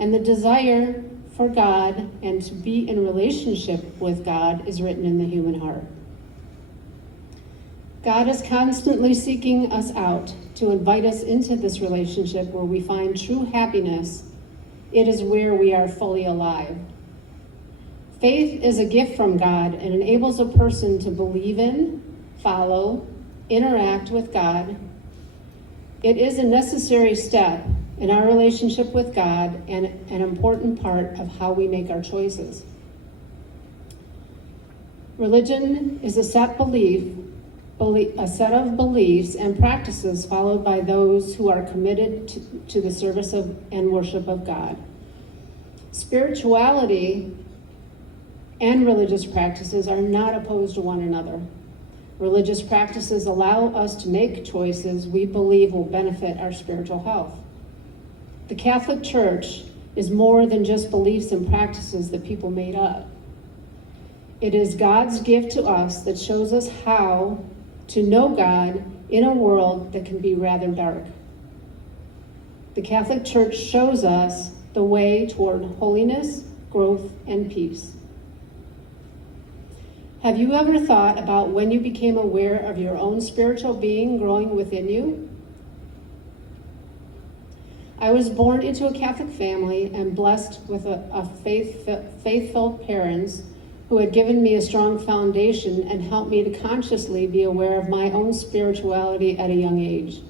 and the desire for God and to be in relationship with God is written in the human heart. God is constantly seeking us out to invite us into this relationship where we find true happiness. It is where we are fully alive. Faith is a gift from God and enables a person to believe in, follow, interact with God. It is a necessary step in our relationship with God and an important part of how we make our choices. Religion is a set of beliefs and practices followed by those who are committed to the service of and worship of God. Spirituality and religious practices are not opposed to one another. Religious practices allow us to make choices we believe will benefit our spiritual health. The Catholic Church is more than just beliefs and practices that people made up. It is God's gift to us that shows us how to know God in a world that can be rather dark. The Catholic Church shows us the way toward holiness, growth, and peace. Have you ever thought about when you became aware of your own spiritual being growing within you? I was born into a Catholic family and blessed with faithful parents who had given me a strong foundation and helped me to consciously be aware of my own spirituality at a young age.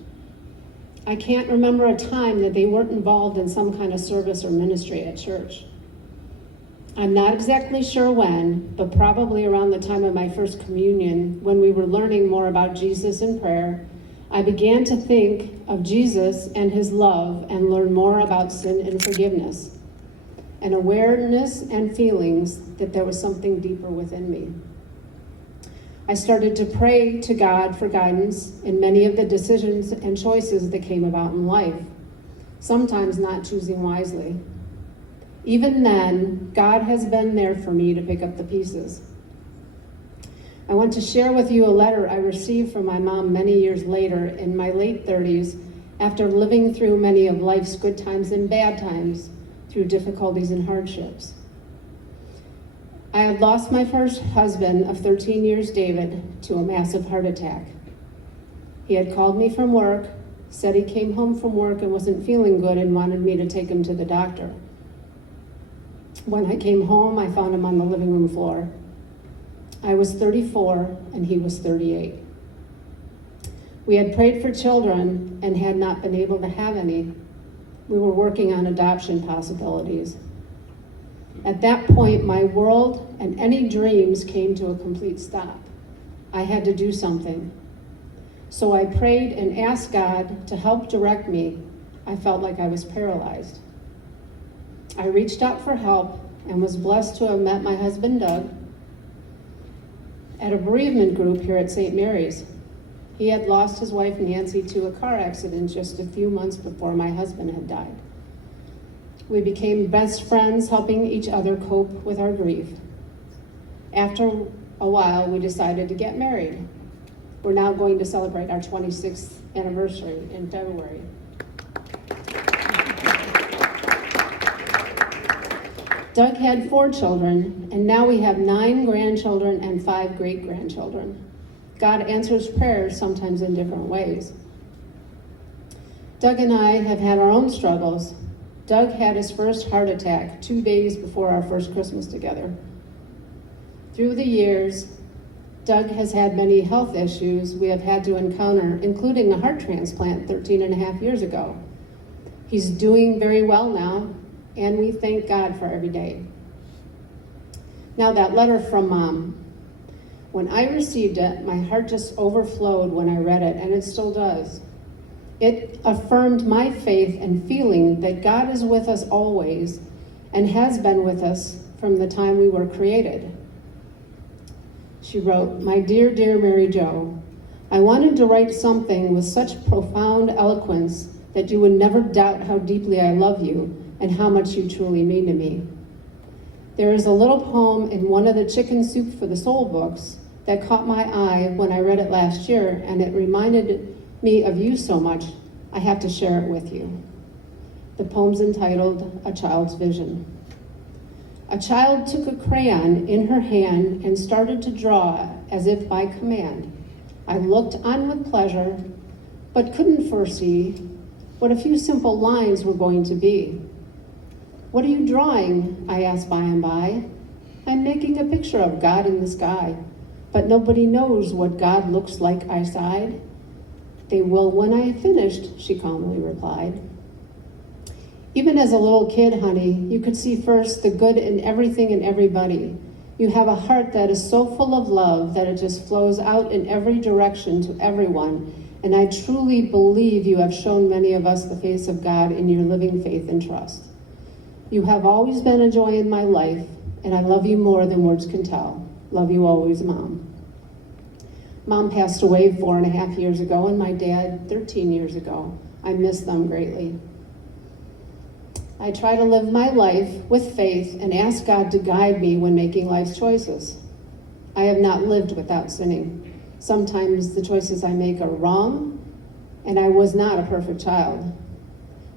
I can't remember a time that they weren't involved in some kind of service or ministry at church. I'm not exactly sure when, but probably around the time of my first communion, when we were learning more about Jesus in prayer, I began to think of Jesus and his love and learn more about sin and forgiveness, an awareness and feelings that there was something deeper within me. I started to pray to God for guidance in many of the decisions and choices that came about in life, sometimes not choosing wisely. Even then, God has been there for me to pick up the pieces. I want to share with you a letter I received from my mom many years later in my late 30s after living through many of life's good times and bad times, through difficulties and hardships. I had lost my first husband of 13 years, David, to a massive heart attack. He had called me from work, said he came home from work and wasn't feeling good and wanted me to take him to the doctor. When I came home, I found him on the living room floor. I was 34 and he was 38. We had prayed for children and had not been able to have any. We were working on adoption possibilities. At that point, my world and any dreams came to a complete stop. I had to do something. So I prayed and asked God to help direct me. I felt like I was paralyzed. I reached out for help and was blessed to have met my husband, Doug, at a bereavement group here at St. Mary's. He had lost his wife, Nancy, to a car accident just a few months before my husband had died. We became best friends, helping each other cope with our grief. After a while, we decided to get married. We're now going to celebrate our 26th anniversary in February. Doug had 4 children, and now we have 9 grandchildren and 5 great-grandchildren. God answers prayers sometimes in different ways. Doug and I have had our own struggles. Doug had his first heart attack 2 days before our first Christmas together. Through the years, Doug has had many health issues we have had to encounter, including a heart transplant 13 and a half years ago. He's doing very well now, and we thank God for every day. Now that letter from Mom. When I received it, my heart just overflowed when I read it, and it still does. It affirmed my faith and feeling that God is with us always and has been with us from the time we were created. She wrote, "My dear, dear Mary Jo, I wanted to write something with such profound eloquence that you would never doubt how deeply I love you and how much you truly mean to me. There is a little poem in one of the Chicken Soup for the Soul books that caught my eye when I read it last year, and it reminded me of you so much, I have to share it with you. The poem's entitled A Child's Vision. A child took a crayon in her hand and started to draw as if by command. I looked on with pleasure, but couldn't foresee what a few simple lines were going to be. "What are you drawing?" I asked by and by. "I'm making a picture of God in the sky, but nobody knows what God looks like," I sighed. "They will when I have finished," she calmly replied. Even as a little kid, honey, you could see first the good in everything and everybody. You have a heart that is so full of love that it just flows out in every direction to everyone. And I truly believe you have shown many of us the face of God in your living faith and trust. You have always been a joy in my life, and I love you more than words can tell. Love you always, Mom. Mom passed away 4.5 years ago, and my dad 13 years ago. I miss them greatly. I try to live my life with faith and ask God to guide me when making life's choices. I have not lived without sinning. Sometimes the choices I make are wrong, and I was not a perfect child.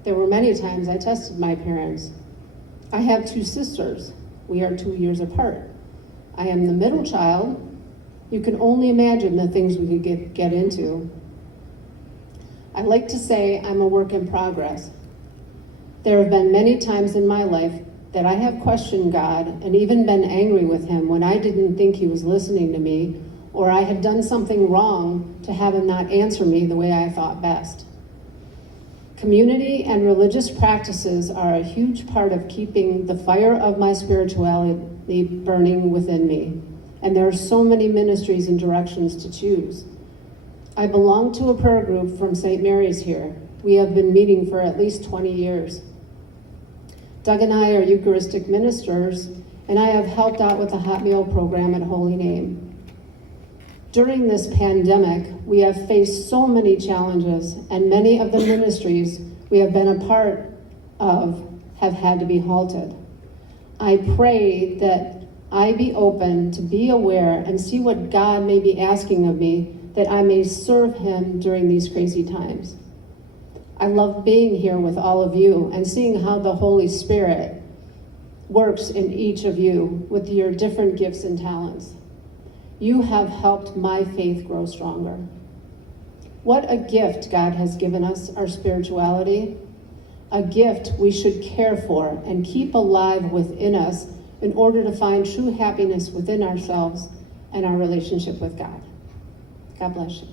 There were many times I tested my parents. I have 2 sisters. We are 2 years apart. I am the middle child. You can only imagine the things we could get into. I like to say I'm a work in progress. There have been many times in my life that I have questioned God and even been angry with him when I didn't think he was listening to me, or I had done something wrong to have him not answer me the way I thought best. Community and religious practices are a huge part of keeping the fire of my spirituality burning within me, and there are so many ministries and directions to choose. I belong to a prayer group from St. Mary's here. We have been meeting for at least 20 years. Doug and I are Eucharistic ministers, and I have helped out with the hot meal program at Holy Name. During this pandemic, we have faced so many challenges, and many of the ministries we have been a part of have had to be halted. I pray that I be open to be aware and see what God may be asking of me, that I may serve him during these crazy times. I love being here with all of you and seeing how the Holy Spirit works in each of you with your different gifts and talents. You have helped my faith grow stronger. What a gift God has given us, our spirituality. A gift we should care for and keep alive within us in order to find true happiness within ourselves and our relationship with God. God bless you.